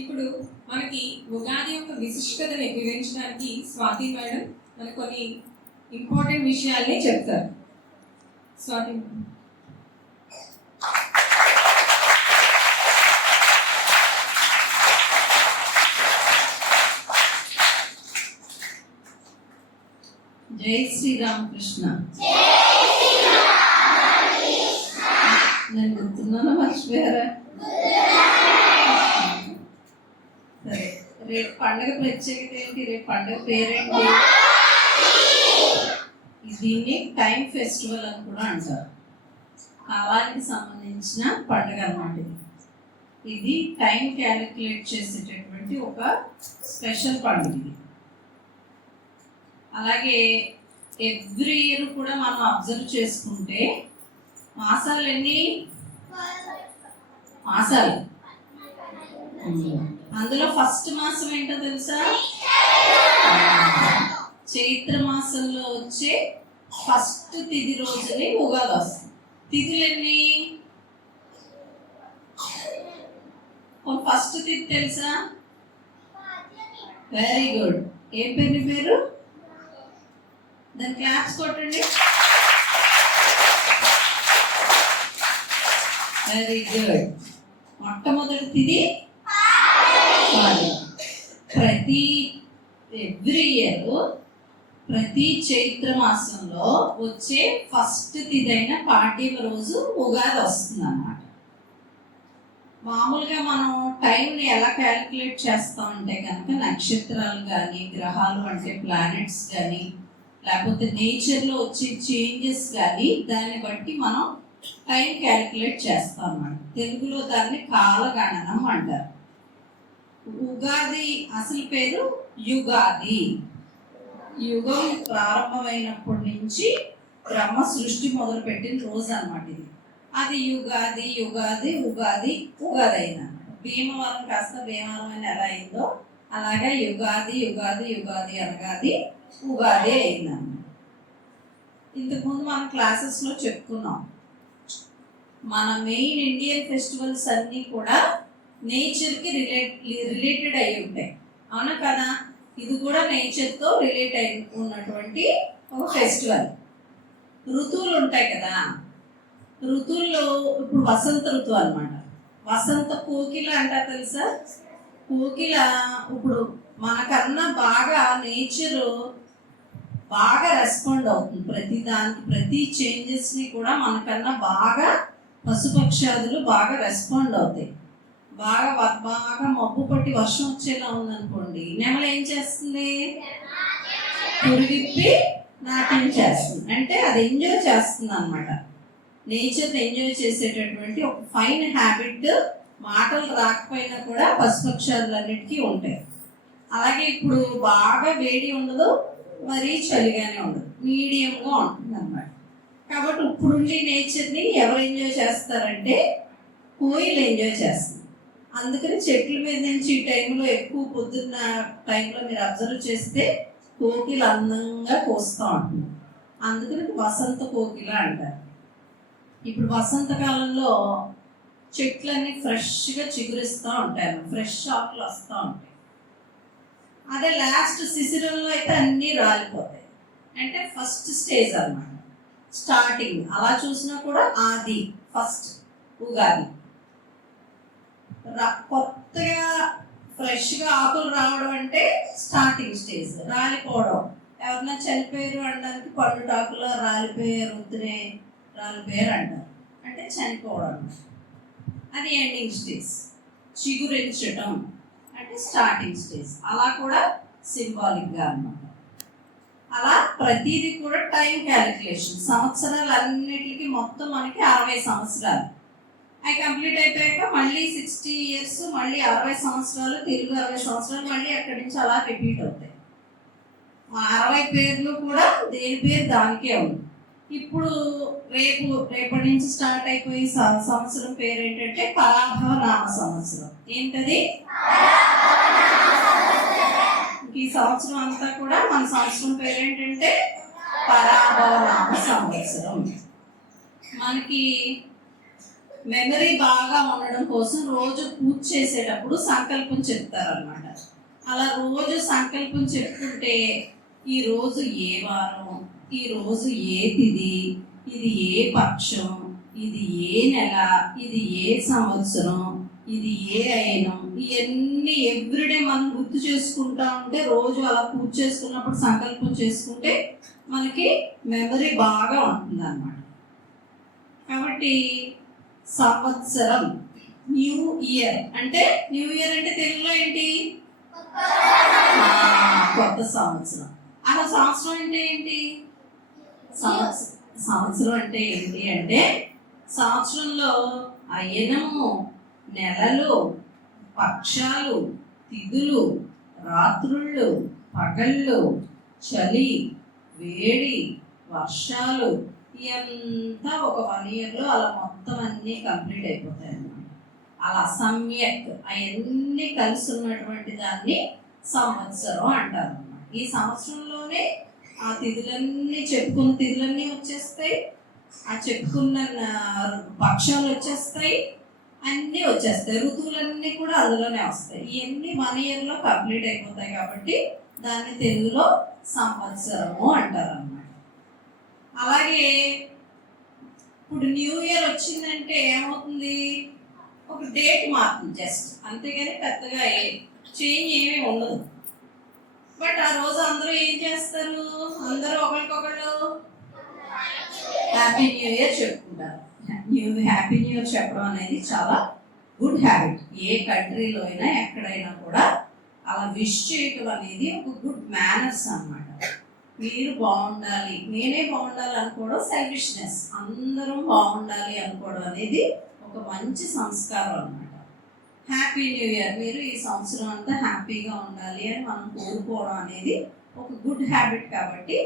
ఇప్పుడు మనకి ఉగాది యొక్క విశిష్టతని వివరించడానికి స్వాతి మేడం మనకు కొన్ని ఇంపార్టెంట్ విషయాల్ని చెప్తారు. స్వాతి మేడం. జై శ్రీరామకృష్ణ. నేను గుర్తున్నాను, మర్చిపోయారా? సరే, రేపు పండుగ ప్రత్యేకత ఏంటి? రేపు పండుగ పేరేంటి? దీన్ని టైం ఫెస్టివల్ అని కూడా అంటారు. కాలానికి సంబంధించిన పండుగ అన్నమాట. ఇది టైం క్యాలిక్యులేట్ చేసేటటువంటి ఒక స్పెషల్ పండుగ ఇది. అలాగే ఎవ్రీ ఇయర్ కూడా మనం అబ్జర్వ్ చేసుకుంటే మాసాలు ఎన్ని మాసాలు, అందులో ఫస్ట్ మాసం ఏంటో తెలుసా? చైత్ర మాసంలో వచ్చే ఫస్ట్ తిథి రోజుని ఉగాది వస్తుంది. తిథులు ఎన్ని? ఫస్ట్ తిథి తెలుసా? Very good. ఏ పేరు? దాని క్లాప్స్ కొట్టండి. Very good. మొట్టమొదటి తిథి ప్రతి ఎవ్రీ ఇయర్ ప్రతి చైత్ర మాసంలో వచ్చే ఫస్ట్ తిథి అయిన పాడ్యమ రోజు ఉగాది వస్తుంది అన్నమాట. మామూలుగా మనం టైంని ఎలా క్యాలిక్యులేట్ చేస్తామంటే కనుక నక్షత్రాలు కానీ, గ్రహాలు అంటే ప్లానెట్స్ కానీ, లేకపోతే నేచర్లో వచ్చే చేంజెస్ కానీ దాన్ని బట్టి మనం టైం క్యాలిక్యులేట్ చేస్తాం అన్నమాట. తెలుగులో దాన్ని కాలగణనం అంటారు. ఉగాది అసలు పేరు యుగాది. యుగం ప్రారంభమైనప్పటి నుంచి బ్రహ్మ సృష్టి మొదలు పెట్టిన రోజు అన్నమాట ఇది. అది యుగాది యుగాది ఉగాది ఉగాది అయిందన్నమాట. భీమవరం కాస్త భీమవరం అని ఎలా అయిందో అలాగే యుగాది యుగాది యుగాది అనగాది ఉగాది అయిందన్నమాట. ఇంతకుముందు మనం క్లాసెస్లో చెప్పుకున్నాం, మన మెయిన్ ఇండియన్ ఫెస్టివల్స్ అన్నీ కూడా నేచర్కి రిలేటెడ్ అయి ఉంటాయి, అవునా కదా? ఇది కూడా నేచర్తో రిలేట్ అయి ఉన్నటువంటి ఒక ఫెస్టివల్. ఋతువులు ఉంటాయి కదా, ఋతువుల్లో ఇప్పుడు వసంత ఋతువు అన్నమాట. వసంత కోకిల అంటారు తెలుసా? కోకిల ఇప్పుడు మనకన్నా బాగా నేచర్ బాగా రెస్పాండ్ అవుతుంది ప్రతి దానికి, ప్రతి చేంజెస్ని కూడా మనకన్నా బాగా పశుపక్షాదులు బాగా రెస్పాండ్ అవుతాయి. బాగా మబ్బు పట్టి వర్షం వచ్చేలా ఉందనుకోండి, నెమల ఏం చేస్తుంది? పురివిప్పి నాట్యం చేస్తుంది. అంటే అది ఎంజాయ్ చేస్తుంది అనమాట. నేచర్ని ఎంజాయ్ చేసేటటువంటి ఒక ఫైన్ హ్యాబిట్ మాటలు రాకపోయినా కూడా పశుపక్షాదులన్నిటికీ ఉంటాయి. అలాగే ఇప్పుడు బాగా వేడి ఉండదు, మరీ చలిగానే ఉండదు, మీడియంగా ఉంటుంది అన్నమాట. కాబట్టి ఇప్పుడుండి నేచర్ని ఎవరు ఎంజాయ్ చేస్తారంటే కోయిలు ఎంజాయ్ చేస్తుంది. అందుకని చెట్ల మీద నుంచి ఈ టైంలో ఎక్కువ పొద్దున్న టైంలో మీరు అబ్జర్వ్ చేస్తే కోకిల అందంగా కోస్తూ ఉంటుంది. అందుకని వసంత కోకిల అంటారు. ఇప్పుడు వసంతకాలంలో చెట్లన్నీ ఫ్రెష్గా చిగురిస్తూ ఉంటాయి, ఫ్రెష్ ఆకులు వస్తూ ఉంటాయి. అదే లాస్ట్ శిశిరంలో అయితే అన్నీ రాలిపోతాయి. అంటే ఫస్ట్ స్టేజ్ అన్నమాట, స్టార్టింగ్. అలా చూసినా కూడా ఆది ఫస్ట్ ఉగాది. కొత్తగా ఫ్రెష్గా ఆకులు రావడం అంటే స్టార్టింగ్ స్టేజ్. రాలిపోవడం, ఎవరన్నా చనిపోయారు అనడానికి పండుటాకులో రాలిపోయారు, వద్దునే రాలిపోయారు అంటారు, అంటే చనిపోవడం. అది ఎండింగ్ స్టేజ్. చిగురించడం అంటే స్టార్టింగ్ స్టేజ్. అలా కూడా సింబాలిక్గా అన్నమాట. అలా ప్రతిదీ కూడా టైం క్యాలిక్యులేషన్. సంవత్సరాలు అన్నిటికీ మొత్తం మనకి 60 సంవత్సరాలు. అవి కంప్లీట్ అయిపోయాక మళ్ళీ 60 years, మళ్ళీ 60 సంవత్సరాలు, తెలుగు 60 సంవత్సరాలు, మళ్ళీ అక్కడి నుంచి అలా రిపీట్ అవుతాయి. 60 పేర్లు కూడా దేని పేరు దానికే ఉంది. ఇప్పుడు రేపటి నుంచి స్టార్ట్ అయిపోయి సంవత్సరం పేరు ఏంటంటే పరాభవ నామ సంవత్సరం. ఏంటది? ఈ సంవత్సరం అంతా కూడా మన సంవత్సరం పేరు ఏంటంటే పరాభవ నామ సంవత్సరం. మనకి మెమరీ బాగా ఉండడం కోసం రోజు పూజ చేసేటప్పుడు సంకల్పం చెప్తారన్నమాట. అలా రోజు సంకల్పం చెప్పుకుంటే ఈ రోజు ఏ వారం, ఈ రోజు ఏ తిథి, ఇది ఏ పక్షం, ఇది ఏ నెల, ఇది ఏ సంవత్సరం, ఇది ఏ అయినం, ఇవన్నీ ఎవ్రీడే మనం గుర్తు చేసుకుంటా ఉంటే రోజు అలా పూజ చేసుకున్నప్పుడు సంకల్పం చేసుకుంటే మనకి మెమరీ బాగా ఉంటుంది అన్నమాట. కాబట్టి సంవత్సరం, న్యూ ఇయర్ అంటే, న్యూ ఇయర్ అంటే తెలుగులో ఏంటి? కొత్త సంవత్సరం. అలా సంవత్సరం అంటే ఏంటి? సంవత్సరం అంటే ఏంటి అంటే సంవత్సరంలో అయనము, నెలలు, పక్షాలు, తిథులు, రాత్రుళ్ళు, పగళ్ళు, చలి, వేడి, వర్షాలు ఇదంతా ఒక 1 ఇయర్లో అలా మొత్తం అన్నీ కంప్లీట్ అయిపోతాయి అన్నమాట. అలా సమ్యక్ అవన్నీ కలిసి ఉన్నటువంటి దాన్ని సంవత్సరం అంటారు అన్నమాట. ఈ సంవత్సరంలోనే ఆ తిథులన్నీ చెప్పుకున్న తిథులన్నీ వచ్చేస్తాయి, ఆ చెప్పుకున్న పక్షాలు వచ్చేస్తాయి, అన్నీ వచ్చేస్తాయి, ఋతువులన్నీ కూడా అందులోనే వస్తాయి. ఇవన్నీ 1 ఇయర్లో కంప్లీట్ అయిపోతాయి కాబట్టి దాన్ని తెలుగులో సంవత్సరము అంటారు అన్నమాట. అలాగే ఇప్పుడు న్యూ ఇయర్ వచ్చిందంటే ఏమవుతుంది? ఒక డేట్ మారుతుంది జస్ట్, అంతేగాని పెద్దగా చేంజ్ ఏమీ ఉండదు. బట్ ఆ రోజు అందరూ ఏం చేస్తారు? అందరూ ఒకరికొకళ్ళు హ్యాపీ న్యూ ఇయర్ చెప్పుకుంటారు. హ్యాపీ న్యూ ఇయర్ చెప్పడం అనేది చాలా గుడ్ హ్యాబిట్. ఏ కంట్రీలో అయినా ఎక్కడైనా కూడా అలా విష్ చేయటం అనేది ఒక గుడ్ మేనర్స్ అన్నమాట. మీరు బాగుండాలి, నేనే బాగుండాలి అనుకోవడం సెల్ఫిష్నెస్. అందరం బాగుండాలి అనుకోవడం అనేది ఒక మంచి సంస్కారం అన్నమాట. హ్యాపీ న్యూ ఇయర్, మీరు ఈ సంవత్సరం అంతా హ్యాపీగా ఉండాలి అని మనం కోరుకోవడం అనేది ఒక గుడ్ హ్యాబిట్. కాబట్టి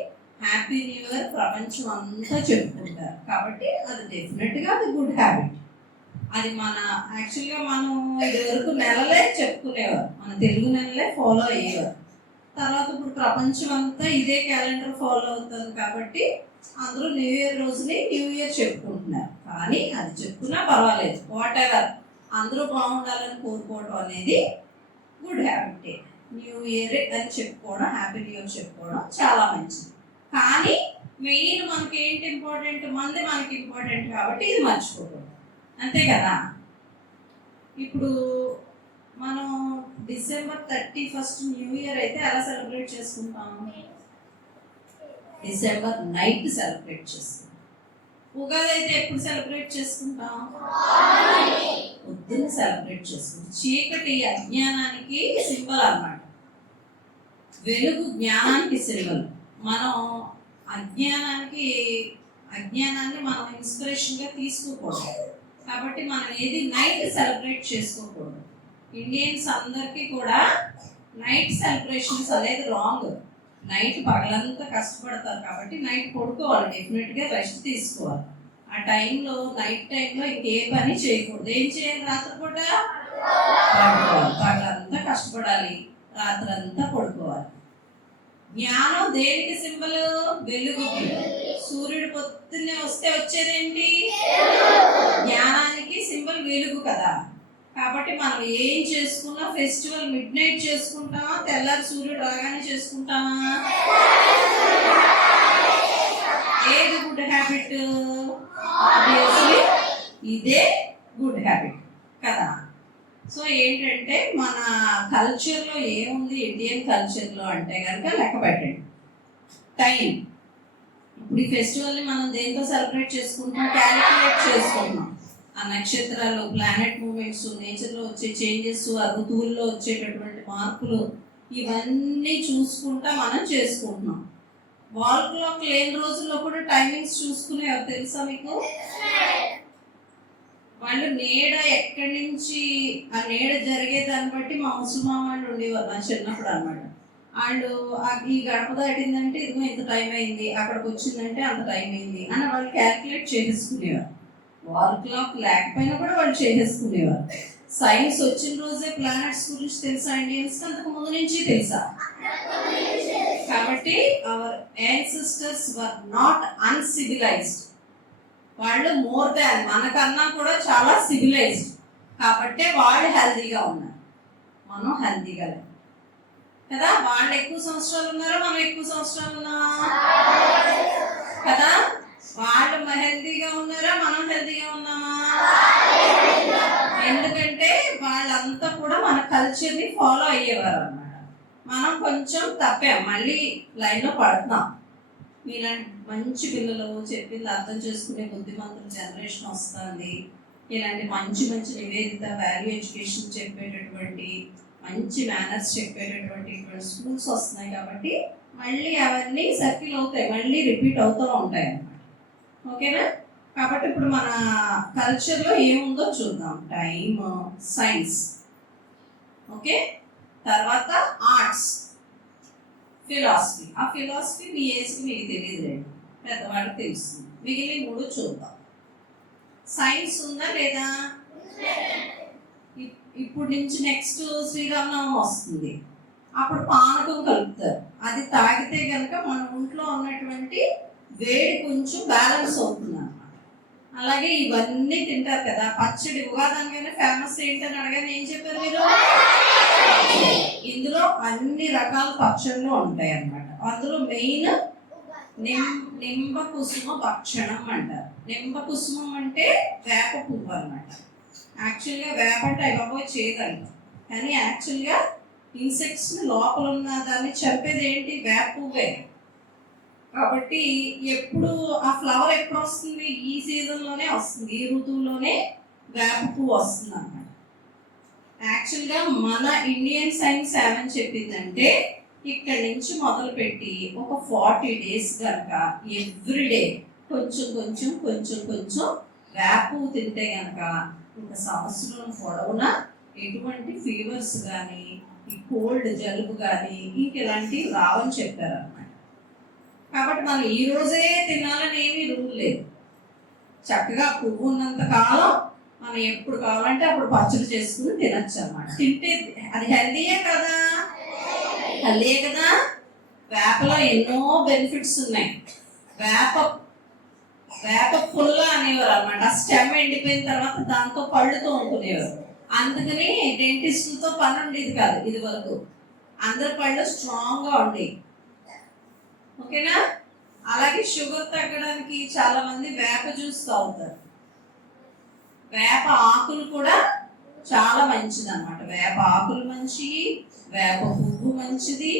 హ్యాపీ న్యూ ఇయర్ ప్రపంచం అంతా చెప్పుకుంటారు కాబట్టి అది డెఫినెట్గా అది గుడ్ హ్యాబిట్. అది మన యాక్చువల్గా మనం ఇదివరకు నెలలే చెప్పుకునేవారు, మన తెలుగు నెలలే ఫాలో అయ్యేవారు. తర్వాత ఇప్పుడు ప్రపంచం అంతా ఇదే క్యాలెండర్ ఫాలో అవుతుంది కాబట్టి అందరూ న్యూ ఇయర్ రోజుని న్యూ ఇయర్ చెప్పుకుంటున్నారు. కానీ అది చెప్పుకున్నా పర్వాలేదు, వాట్ ఎవర్, అందరూ బాగుండాలని కోరుకోవడం అనేది గుడ్ హ్యాబిటే. న్యూ ఇయర్ అని చెప్పుకోవడం, హ్యాపీ న్యూ ఇయర్ చెప్పుకోవడం చాలా మంచిది. కానీ మెయిన్ మనకి ఏంటి ఇంపార్టెంట్? మనది మనకి ఇంపార్టెంట్ కాబట్టి ఇది మర్చిపోకూడదు, అంతే కదా. ఇప్పుడు మనం డిసెంబర్ 31 న్యూ ఇయర్ అయితే ఎలా సెలబ్రేట్ చేసుకుంటాం? డిసెంబర్ నైట్ సెలబ్రేట్ చేసుకుంటాం. ఉగాది అయితే ఎప్పుడు సెలబ్రేట్ చేసుకుంటాం? పొద్దున్న సెలబ్రేట్ చేసుకుంటాం. చీకటి అజ్ఞానానికి సింబల్ అన్నమాట, వెలుగు జ్ఞానానికి సింబల్. మనం అజ్ఞానాన్ని మనం ఇన్స్పిరేషన్గా తీసుకోకూడదు కాబట్టి మనం ఏది నైట్ సెలబ్రేట్ చేసుకోకూడదు. ఇండియన్స్ అందరికీ కూడా నైట్ సెలబ్రేషన్స్ అనేది రాంగ్. నైట్ పగలంతా కష్టపడతారు కాబట్టి నైట్ పడుకోవాలి, డెఫినెట్గా రెస్ట్ తీసుకోవాలి. ఆ టైంలో నైట్ టైంలో ఇంకే పని చేయకూడదు. ఏం చేయాలి? రాత్రిపూట పడుకోవాలి, పగలంతా కష్టపడాలి, రాత్రంతా పడుకోవాలి. జ్ఞానం దేనికి సింబల్? వెలుగుకి. సూర్యుడు పొద్దున్నే వస్తే వచ్చేదేంటి? జ్ఞానానికి సింబల్ వెలుగు కదా. కాబట్టి మనం ఏం చేసుకున్నా ఫెస్టివల్ మిడ్ నైట్ చేసుకుంటామా, తెల్లారి సూర్యుడు రాగానే చేసుకుంటామా? ఏది గుడ్ హ్యాబిట్? ఆబ్వియస్లీ ఇదే గుడ్ హ్యాబిట్ కదా. సో ఏంటంటే మన కల్చర్లో ఏముంది, ఇండియన్ కల్చర్లో అంటే కనుక లెక్క పెట్టండి టైం. ఇప్పుడు ఈ ఫెస్టివల్ని మనం దేంతో సెలబ్రేట్ చేసుకుంటాం? క్యాలిక్యులేట్ చేసుకుంటున్నాం. ఆ నక్షత్రాలు, ప్లానెట్ మూమెంట్స్, నేచర్లో వచ్చే చేంజెస్, ఆ ఋతువుల్లో వచ్చేటటువంటి మార్పులు, ఇవన్నీ చూసుకుంటా మనం చేసుకుంటున్నాం. వాల్ క్లాక్ లేని రోజుల్లో కూడా టైమింగ్స్ చూసుకునేవారు తెలుసా మీకు? వాళ్ళు నీడ ఎక్కడి నుంచి ఆ నీడ జరిగేదాన్ని బట్టి మా ముసల్మాన్ వాళ్ళు ఉండేవారు నా చిన్నప్పుడు అన్నమాట. వాళ్ళు ఈ గడప దాటిందంటే ఇదిగో ఇంత టైం అయింది, అక్కడికి వచ్చిందంటే అంత టైం అయింది అని వాళ్ళు క్యాల్కులేట్ చేసేసుకునేవారు. వాల్ క్లాక్ లేకపోయినా కూడా వాళ్ళు చేసేసుకునేవారు. సైన్స్ వచ్చిన రోజే ప్లానెట్స్ గురించి తెలుసా ఇండియన్స్? అంతకు ముందు నుంచి తెలుసా? కాబట్టి our ancestors were not uncivilised. వాళ్ళు మోర్ దాన్ మనకన్నా కూడా చాలా సివిలైజ్డ్, కాబట్టి వాళ్ళు హెల్తీగా ఉన్నారు, మనం హెల్తీగా లేము కదా. వాళ్ళు ఎక్కువ సంవత్సరాలు ఉన్నారా, మనం ఎక్కువ సంవత్సరాలు ఉన్నామా కదా. వాళ్ళు హెల్తీగా ఉన్నారా, మనం హెల్తీగా ఉన్నామా? ఎందుకంటే వాళ్ళంతా కూడా మన కల్చర్ని ఫాలో అయ్యేవారు అన్నమాట. మనం కొంచెం తప్పాం, మళ్ళీ లైన్లో పడుతున్నాం. మీలాంటి మంచి పిల్లలు చెప్పింది అర్థం చేసుకునే బుద్ధిమంతుల జనరేషన్ వస్తుంది. ఇలాంటి మంచి మంచి నివేదిత వాల్యూ ఎడ్యుకేషన్ చెప్పేటటువంటి మంచి మేనర్స్ చెప్పేటటువంటి స్కూల్స్ వస్తున్నాయి, కాబట్టి మళ్ళీ అవన్నీ సర్కిల్ అవుతాయి, మళ్ళీ రిపీట్ అవుతూ ఉంటాయి అన్నమాట. ఓకేనా? కాబట్టి ఇప్పుడు మన కల్చర్లో ఏముందో చూద్దాం. టైమ్, సైన్స్, ఓకే, తర్వాత ఆర్ట్స్, ఫిలాసఫీ. ఆ ఫిలాసఫీ మీ ఏజ్కి మీకు తెలియదు లేదు, పెద్దవాళ్ళకి తెలుస్తుంది. మిగిలిన 3 చూద్దాం. సైన్స్ ఉందా లేదా? ఇప్పుడు నుంచి నెక్స్ట్ శ్రీరామనవమి వస్తుంది, అప్పుడు పానకం కలుపుతారు. అది తాగితే కనుక మన ఒంట్లో ఉన్నటువంటి వేడి కొంచెం బ్యాలెన్స్ అవుతుంది అన్నమాట. అలాగే ఇవన్నీ తింటారు కదా, పచ్చడి. ఉగాదానికైనా ఫేమస్ ఏంటని అడగానే ఏం చెప్పారు మీరు? ఇందులో అన్ని రకాల పచ్చళ్ళు ఉంటాయి అన్నమాట. అందులో మెయిన్ నింబ కుసుమ భక్షణం అంటారు. నింబ కుసుమం అంటే వేప పువ్వు అన్నమాట. యాక్చువల్గా వేప అంటే అయిపోయి చేయగలరు, కానీ యాక్చువల్గా ఇన్సెక్ట్స్ లోపల ఉన్న దాన్ని చంపేది ఏంటి? వేప పువ్వే. కాబట్టి ఎప్పుడు ఆ ఫ్లవర్ ఎప్పుడు వస్తుంది? ఈ సీజన్లోనే వస్తుంది, ఈ ఋతువులోనే వేప పువ్వు వస్తుంది అన్నమాట. యాక్చువల్గా మన ఇండియన్ సైన్స్ ఏమని చెప్పిందంటే, ఇక్కడి నుంచి మొదలుపెట్టి ఒక 40 days కనుక ఎవ్రీడే కొంచెం కొంచెం కొంచెం కొంచెం వేప పువ్వు తింటే కనుక ఒక సంవత్సరం పొడవునా ఎటువంటి ఫీవర్స్ కానీ, ఈ కోల్డ్ జలుబు కానీ ఇంక ఇలాంటివి రావని చెప్పారు అన్నమాట. కాబట్టి మనం ఈ రోజే తినాలని ఏమీ రూల్ లేదు. చక్కగా పువ్వు ఉన్నంత కాలం మనం ఎప్పుడు కావాలంటే అప్పుడు పచ్చడి చేసుకుని తినచ్చు అన్నమాట. తింటే అది హెల్దీయే కదా, హెల్దీయే కదా. వేపలో ఎన్నో బెనిఫిట్స్ ఉన్నాయి. వేప పుల్ల అనేవారు అనమాట. స్టెమ్ ఎండిపోయిన తర్వాత దాంతో పళ్ళుతో ఉంటునేవారు. అందుకని డెంటిస్టులతో పని ఉండేది కాదు ఇది వరకు. అందరి పళ్ళు స్ట్రాంగ్గా ఉండేవి. ఓకేనా? అలాగే షుగర్ తగ్గడానికి చాలా మంది వేప జ్యూస్ తాగుతారు. వేప ఆకులు కూడా చాలా మంచిది అన్నమాట. వేప ఆకులు మంచివి, వేప పువ్వు మంచిది,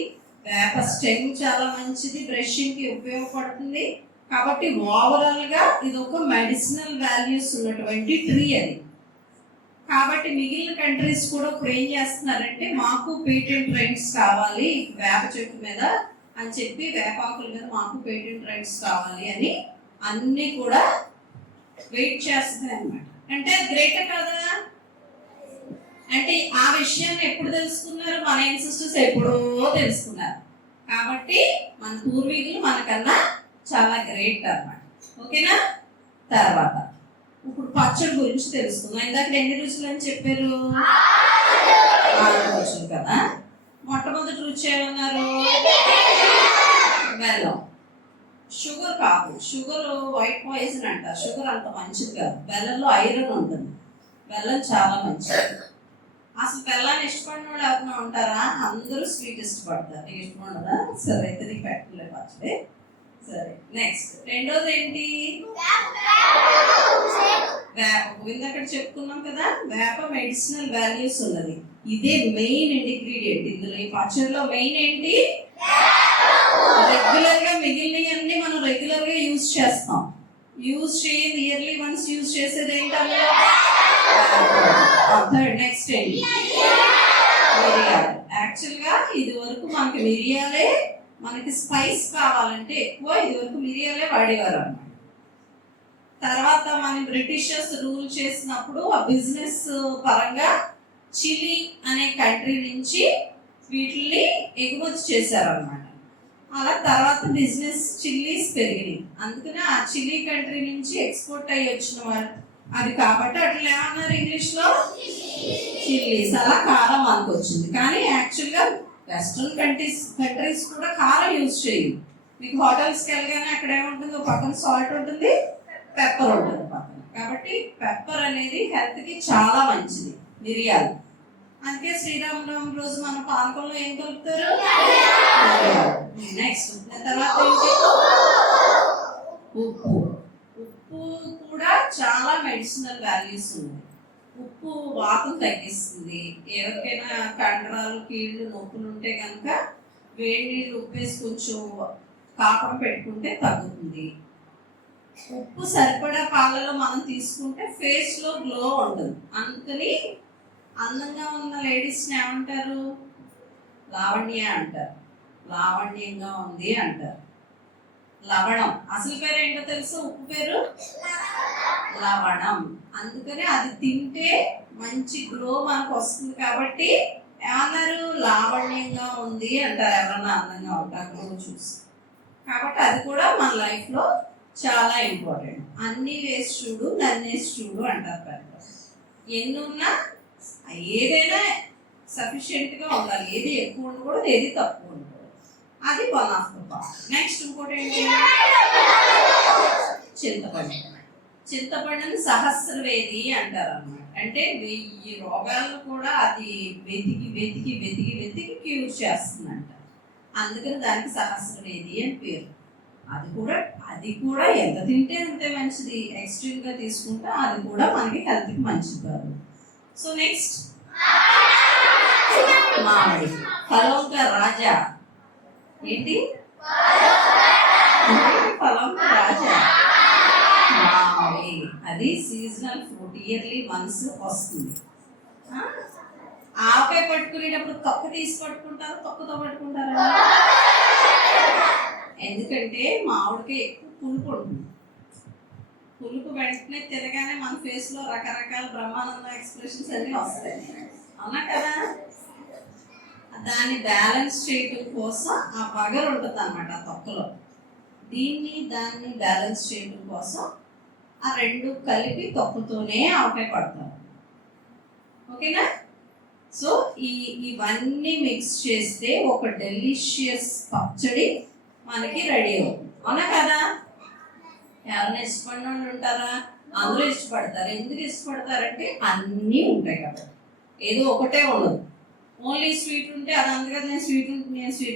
వేప స్టెమ్ చాలా మంచిది, బ్రషింగ్కి ఉపయోగపడుతుంది. కాబట్టి ఓవరాల్గా ఇది ఒక మెడిసినల్ వాల్యూస్ ఉన్నటువంటి ట్రీ అది. కాబట్టి మిగిలిన కంట్రీస్ కూడా ఇప్పుడు ఏం చేస్తున్నారంటే, మాకు పేటెంట్ రైట్స్ కావాలి వేప చెట్టు మీద అని చెప్పి, వేపాకుల మీద మాకు పేటెంట్ రైట్స్ కావాలి అని అన్నీ కూడా వెయిట్ చేస్తున్నాయి అన్నమాట. అంటే గ్రేట్ కదా. అంటే ఆ విషయాన్ని ఎప్పుడు తెలుసుకున్నారు? మన యాన్సిస్టర్స్ ఎప్పుడో తెలుసుకున్నారు. కాబట్టి మన పూర్వీకులు మనకన్నా చాలా గ్రేట్ అన్నమాట. ఓకేనా? తర్వాత ఇప్పుడు పచ్చడి గురించి తెలుసుకుందాం. ఇందాక ఎన్ని రుచులు అని చెప్పారు? 6 రుచులు కదా. మొట్టమొదటి రుచి ఏమన్నారు? బెల్లం. షుగర్ కాదు, షుగర్ వైట్ పాయిజన్ అంటారు. షుగర్ అంత మంచిది కాదు. బెల్లంలో ఐరన్ ఉంటుంది, బెల్లం చాలా మంచిది. అసలు బెల్లాన్ని ఇష్టపడిన వాళ్ళు ఎవరైనా ఉంటారా? అందరూ స్వీట్ ఇష్టపడతారు. నీకు ఇష్టం ఉండదా? సరే అయితే నీకు పెట్టలే పచ్చడి. సరే, నెక్స్ట్ రెండోది ఏంటి? వేప. ఇందాక చెప్పుకున్నాం కదా, వేప మెడిసినల్ వాల్యూస్ ఉన్నది. ఇదే మెయిన్ ఇంగ్రీడియంట్ ఇందులో. ఈ పచ్చడిలో మెయిన్ ఏంటి? రెగ్యులర్ గా మిగిలినవన్నీ మనం రెగ్యులర్ గా యూజ్ చేస్తాం. యూజ్ చేయండి, ఇయర్లీ వన్స్ యూజ్ చేసేది ఏంటన్నా? నెక్స్ట్ ఏంటి? మిరియాలు. యాక్చువల్ గా ఇది వరకు మనకి మిరియాలే, మనకి స్పైస్ కావాలంటే ఎక్కువ ఇది వరకు మిరియాలే వాడేవారు అన్నమాట. తర్వాత మన బ్రిటిషర్స్ రూల్ చేసినప్పుడు ఆ బిజినెస్ పరంగా చిలీ అనే కంట్రీ నుంచి వీటిని ఎగుమతి చేశారన్నమాట. అలా తర్వాత బిజినెస్ చిల్లీస్ పెరిగినాయి. అందుకనే ఆ చిలీ కంట్రీ నుంచి ఎక్స్పోర్ట్ అయ్యి వచ్చిన వాళ్ళు అది. కాబట్టి అట్లా ఏమన్నారు ఇంగ్లీష్లో? చిల్లీస్. అలా కారం మనకు వచ్చింది. కానీ యాక్చువల్గా వెస్ట్రన్ కంట్రీస్ కూడా కారం యూజ్ చేయదు. మీకు హోటల్స్కి వెళ్ళగానే అక్కడ ఏముంటుంది? ఒక పక్కన సాల్ట్ ఉంటుంది, పెప్పర్ ఉంటుంది పక్కన. కాబట్టి పెప్పర్ అనేది హెల్త్కి చాలా మంచిది, మిరియాలు. అందుకే శ్రీరామనవమి రోజు మన పానకంలో ఏం కలుపుతారు? నెక్స్ట్ తర్వాత ఏంటి? ఉప్పు. ఉప్పు కూడా చాలా మెడిసినల్ వాల్యూస్ ఉన్నాయి. ఉప్పు వాతం తగ్గిస్తుంది. ఎవరికైనా కండరాలు కీళ్ళు నొప్పులు ఉంటే కనుక వేడి నీళ్ళు ఉప్పేసి కొంచెం కాపం పెట్టుకుంటే తగ్గుతుంది. ఉప్పు సరిపడా పాలలో మనం తీసుకుంటే ఫేస్లో గ్లో ఉంటుంది. అందుకని అందంగా ఉన్న లేడీస్ని ఏమంటారు? లావణ్య అంటారు. లావణ్యంగా ఉంది అంటారు. లవణం అసలు పేరు ఏంటో తెలుసు? ఉప్పు పేరు లవణం. అందుకని అది తింటే మంచి గ్లో మనకు వస్తుంది. కాబట్టి ఏమన్నారు? లావణ్యంగా ఉంది అంటారు ఎవరన్నా అందంగా ఉంటారు గ్లో చూసి. కాబట్టి అది కూడా మన లైఫ్లో చాలా ఇంపార్టెంట్. అన్ని వేసి చూడు నన్నేసి చూడు అంటారు పెద్దలు. ఎన్నున్నా ఏదైనా సఫిషియెంట్గా ఉండాలి. ఏది ఎక్కువ ఉండకూడదు, ఏది తక్కువ ఉండకూడదు. అది one of the part. Next ఇంకోటి ఏంటి? చింతపండు. చింతపండుని సహస్రవేది అంటారు అన్నమాట. అంటే 1000 రోగాలను కూడా అది వెతికి వెతికి వెతికి వెతికి క్యూర్ చేస్తుందంట. అందుకని దానికి సహస్రవేది అని పేరు. అది కూడా ఎంత తింటే అంతే మంచిది. ఎక్స్ట్రీమ్గా తీసుకుంటే అది కూడా మనకి హెల్త్కి మంచిది కాదు. సో నెక్స్ట్ మామిడి. ఫలం కా రాజా. ఏంటి ఫలం కా రాజా? మామిడి. అది సీజనల్ ఫ్రూట్, ఇయర్లీ వన్స్ వస్తుంది. ఆవకాయ పట్టుకునేటప్పుడు తొక్క తీసి పట్టుకుంటారు, తొక్కతో పట్టుకుంటారా? ఎందుకంటే మామిడికాయ ఎక్కువ పులుపు ఉంటుంది. పులుపు వెంటనే తినగానే మన ఫేస్లో రకరకాల బ్రహ్మానంద ఎక్స్ప్రెషన్స్ అన్నీ వస్తాయి, అవునా కదా? దాన్ని బ్యాలెన్స్ చేయడం కోసం ఆ పగరు ఉంటుంది అన్నమాట ఆ తొక్కలో. దాన్ని బ్యాలెన్స్ చేయడం కోసం ఆ రెండు కలిపి తొక్కతోనే ఆవకాయ పడతారు. ఓకేనా? సో ఇవన్నీ మిక్స్ చేస్తే ఒక డెలిషియస్ పచ్చడి మనకి రెడీ అవుతుంది, అవునా కదా? ఎవరైనా ఇష్టపడిన వాళ్ళు ఉంటారా? అందరూ ఇష్టపడతారు. ఎందుకు ఇష్టపడతారంటే అన్నీ ఉంటాయి కాబట్టి. ఏదో ఒకటే ఉండదు. ఓన్లీ స్వీట్ ఉంటే అది అందుకని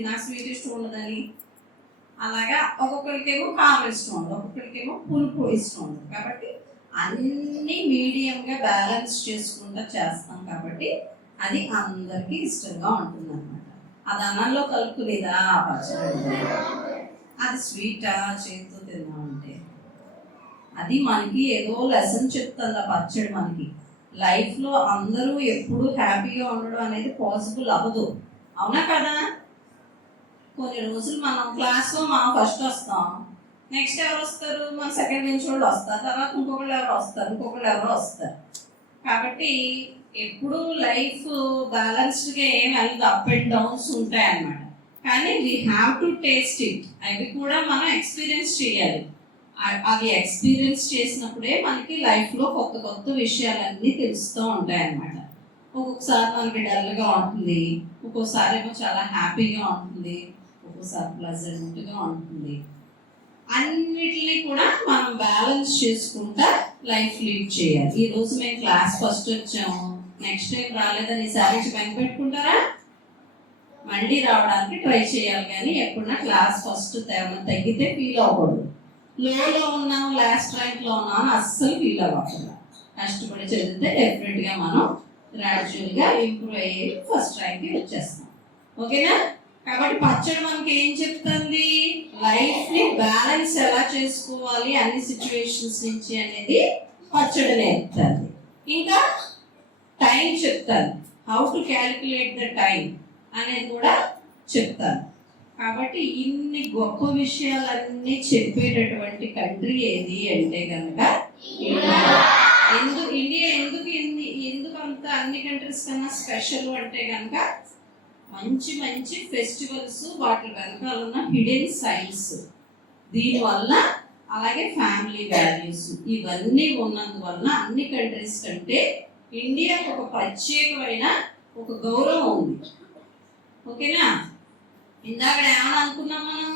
నాకు స్వీట్ ఇష్టం ఉండదని. అలాగా ఒక్కొక్కరికేమో కారం ఇష్టం ఉండదు, ఒక్కొక్కరికేమో పులుపు ఇష్టం ఉండదు. కాబట్టి అన్నీ మీడియంగా బ్యాలెన్స్ చేసుకుంటూ చేస్తాం కాబట్టి అది అందరికీ ఇష్టంగా ఉంటుంది అన్నమాట. అది అన్నంలో కలుపుకునేదా పచ్చడి? అది స్వీటా చేతితో తిన్నామంటే? అది మనకి ఏదో లెసన్ చెప్తుంది ఆ పచ్చడి మనకి. లైఫ్లో అందరూ ఎప్పుడు హ్యాపీగా ఉండడం అనేది పాసిబుల్ అవ్వదు, అవునా కదా? కొన్ని రోజులు మనం క్లాస్లో మనం ఫస్ట్ వస్తాం, నెక్స్ట్ ఎవరు వస్తారు? మన సెకండ్ బెంచ్ వాళ్ళు వస్తారు, తర్వాత ఇంకొకళ్ళు ఎవరో వస్తారు. కాబట్టి ఎప్పుడు లైఫ్ బ్యాలెన్స్డ్గా ఏం వెళ్ళదు, అప్ అండ్ డౌన్స్ ఉంటాయి అన్నమాట. కానీ we have to taste it. అవి కూడా మనం ఎక్స్పీరియన్స్ చేయాలి. అవి ఎక్స్పీరియన్స్ చేసినప్పుడే మనకి లైఫ్లో కొత్త కొత్త విషయాలన్నీ తెలుస్తూ ఉంటాయి అన్నమాట. ఒక్కొక్కసారి మనకి డల్గా ఉంటుంది, ఒక్కోసారి ఏమో చాలా హ్యాపీగా ఉంటుంది, ఒక్కోసారి ప్లెజెంట్గా ఉంటుంది. అన్నిటినీ కూడా మనం బ్యాలెన్స్ చేసుకుంటా లైఫ్ లీడ్ చేయాలి. ఈరోజు మేము క్లాస్ ఫస్ట్ వచ్చాము, నెక్స్ట్ టైం రాలేదని ఈసారి పెట్టుకుంటారా? మళ్ళీ రావడానికి ట్రై చేయాలి. కానీ ఎప్పుడన్నా క్లాస్ ఫస్ట్ తగ్గితే ఫీల్ అవ్వకూడదు. లోలో ఉన్నాం, లాస్ట్ ర్యాంక్లో ఉన్నాం అని అస్సలు ఫీల్ అవ్వకుండా కష్టపడి చదివితే డెఫినెట్గా మనం గ్రాడ్యువల్గా ఇంప్రూవ్ అయ్యి ఫస్ట్ ర్యాంక్కి వచ్చేస్తాం. ఓకేనా? కాబట్టి పచ్చడి మనకి ఏం చెప్తుంది? లైఫ్ని బ్యాలెన్స్ ఎలా చేసుకోవాలి అన్ని సిచ్యువేషన్స్ నుంచి అనేది పచ్చడి నేర్పుతుంది. ఇంకా టైం చెప్తాను, how to calculate the time అనేది కూడా చెప్తాను. కాబట్టి ఇన్ని గొప్ప విషయాలన్నీ చెప్పేటటువంటి కంట్రీ ఏది అంటే కనుక ఇండియా. ఎందుకు అంత అన్ని కంట్రీస్ కన్నా స్పెషల్ అంటే కనుక మంచి మంచి ఫెస్టివల్స్, వాటి వెనకాల ఉన్న హిడెన్ సైన్స్, దీనివల్ల అలాగే ఫ్యామిలీ వాల్యూస్ ఇవన్నీ ఉన్నందువల్ల అన్ని కంట్రీస్ కంటే ఇండియాకు ఒక ప్రత్యేకమైన ఒక గౌరవం ఉంది. ఓకేనా? ఇందాక ఏమని అనుకున్నాం మనం?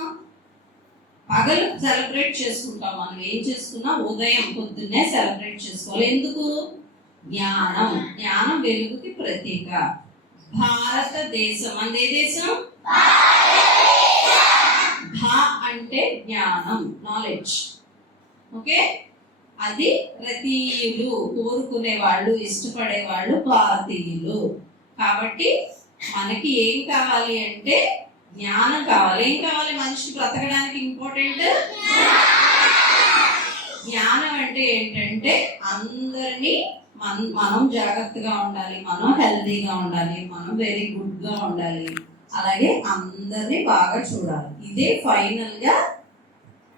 పగలు సెలబ్రేట్ చేసుకుంటాం. మనం ఏం చేసుకున్నా ఉదయం పొద్దున్నే సెలబ్రేట్ చేసుకోవాలి. ఎందుకు? జ్ఞానం. జ్ఞానం వెలుగుకి ప్రతీక. భారతదేశం అంటే ఏ దేశం? భా అంటే జ్ఞానం, నాలెడ్జ్. ఓకే, అది రతీయులు, కోరుకునే వాళ్ళు, ఇష్టపడే వాళ్ళు భారతీయులు. కాబట్టి మనకి ఏం కావాలి అంటే జ్ఞానం కావాలి. ఏం కావాలి? మనిషికి బ్రతకడానికి ఇంపార్టెంట్ జ్ఞానం. అంటే ఏంటంటే అందరినీ మనం జాగ్రత్తగా ఉండాలి, మనం హెల్తీగా ఉండాలి, మనం వెరీ గుడ్ గా ఉండాలి, అలాగే అందరినీ బాగా చూడాలి. ఇదే ఫైనల్ గా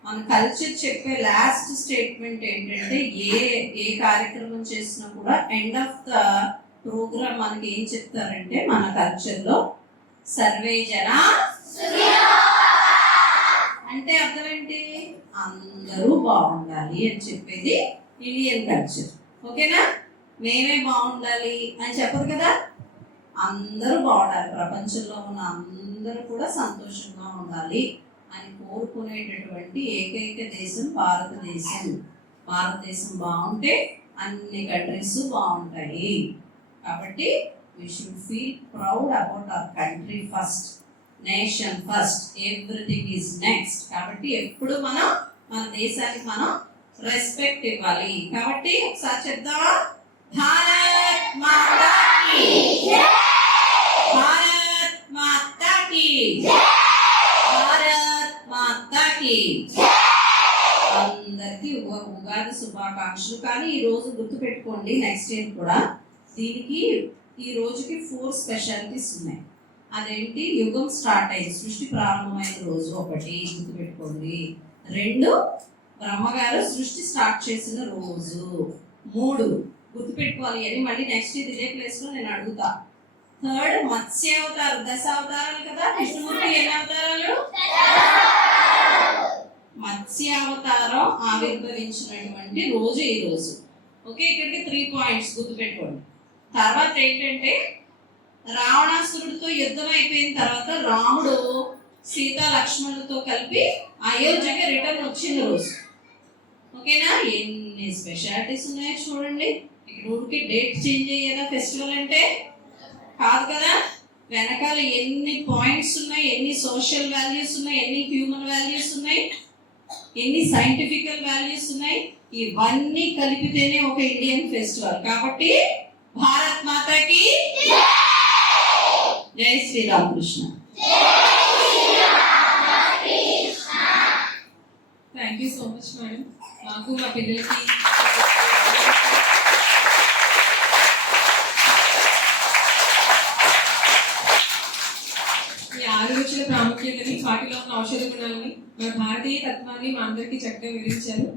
మన కల్చర్ చెప్పే లాస్ట్ స్టేట్మెంట్ ఏంటంటే ఏ కార్యక్రమం చేసినా కూడా ఎండ్ ఆఫ్ ద ప్రోగ్రామ్ మనకి ఏం చెప్తారంటే మన కల్చర్ లో సర్వే జన అంటే అర్థం ఏంటి? అందరూ బాగుండాలి అని చెప్పేది ఇండియన్ కల్చర్. ఓకేనా? మేమే బాగుండాలి అని చెప్పదు కదా, అందరూ బాగుండాలి, ప్రపంచంలో ఉన్న అందరూ కూడా సంతోషంగా ఉండాలి అని కోరుకునేటటువంటి ఏకైక దేశం భారతదేశం. భారతదేశం బాగుంటే అన్ని కంట్రీస్ బాగుంటాయి. కాబట్టి we should feel proud about our country first, nation first, everything is next. కాబట్టి ఎప్పుడు మన దేశానికి మనం రెస్పెక్ట్ ఇవ్వాలి. కాబట్టి ఒకసారి చెప్దామా? భారత్ మాతా కీ జై, భారత్ మాతా కీ జై, భారత్ మాతా కీ జై. అందరికీ ఉగాది శుభాకాంక్షలు. కానీ ఈ రోజు గుర్తుపెట్టుకోండి, నెక్స్ట్ ఇయర్ కూడా దీనికి ఈ రోజుకి 4 స్పెషాలిటీస్ ఉన్నాయి. అదేంటి? యుగం స్టార్ట్ అయింది, సృష్టి ప్రారంభమైన రోజు ఒకటి గుర్తుపెట్టుకోండి. 2 బ్రహ్మగారు సృష్టి స్టార్ట్ చేసిన రోజు. 3 గుర్తుపెట్టుకోవాలి అని మళ్ళీ నెక్స్ట్ ఇదే ప్లేస్ లో నేను అడుగుతా. 3 మత్స్యావతారం, 10 అవతారాలు కదా విష్ణుమూర్తి. ఎన్ని అవతారాలు? మత్స్యావతారం ఆవిర్భవించినటువంటి రోజు ఈ రోజు. ఓకే, ఇక్కడికి 3 పాయింట్స్ గుర్తుపెట్టుకోండి. తర్వాత ఏంటంటే రావణాసురుడితో యుద్ధం అయిపోయిన తర్వాత రాముడు సీతా లక్ష్మణులతో కలిపి అయోధ్యకి రిటర్న్ వచ్చిన రోజు. ఓకేనా? ఎన్ని స్పెషాలిటీస్ ఉన్నాయో చూడండి. ఇక్కడ ఊరికి డేట్ చేంజ్ అయ్యేదా ఫెస్టివల్ అంటే? కాదు కదా. వెనకాల ఎన్ని పాయింట్స్ ఉన్నాయి, ఎన్ని సోషల్ వాల్యూస్ ఉన్నాయి, ఎన్ని హ్యూమన్ వాల్యూస్ ఉన్నాయి, ఎన్ని సైంటిఫికల్ వాల్యూస్ ఉన్నాయి. ఇవన్నీ కలిపితేనే ఒక ఇండియన్ ఫెస్టివల్. కాబట్టి భారత్ మాతాకి జై Sri Ramakrishna. Thank you so much madam. మాకు మా పిల్లలకి ఈ 6 రుచుల ప్రాముఖ్యతని, వాటిలో ఉన్న ఔషధ గుణాలని, మన భారతీయ తత్వాన్ని మా అందరికీ చక్కగా వివరించారు.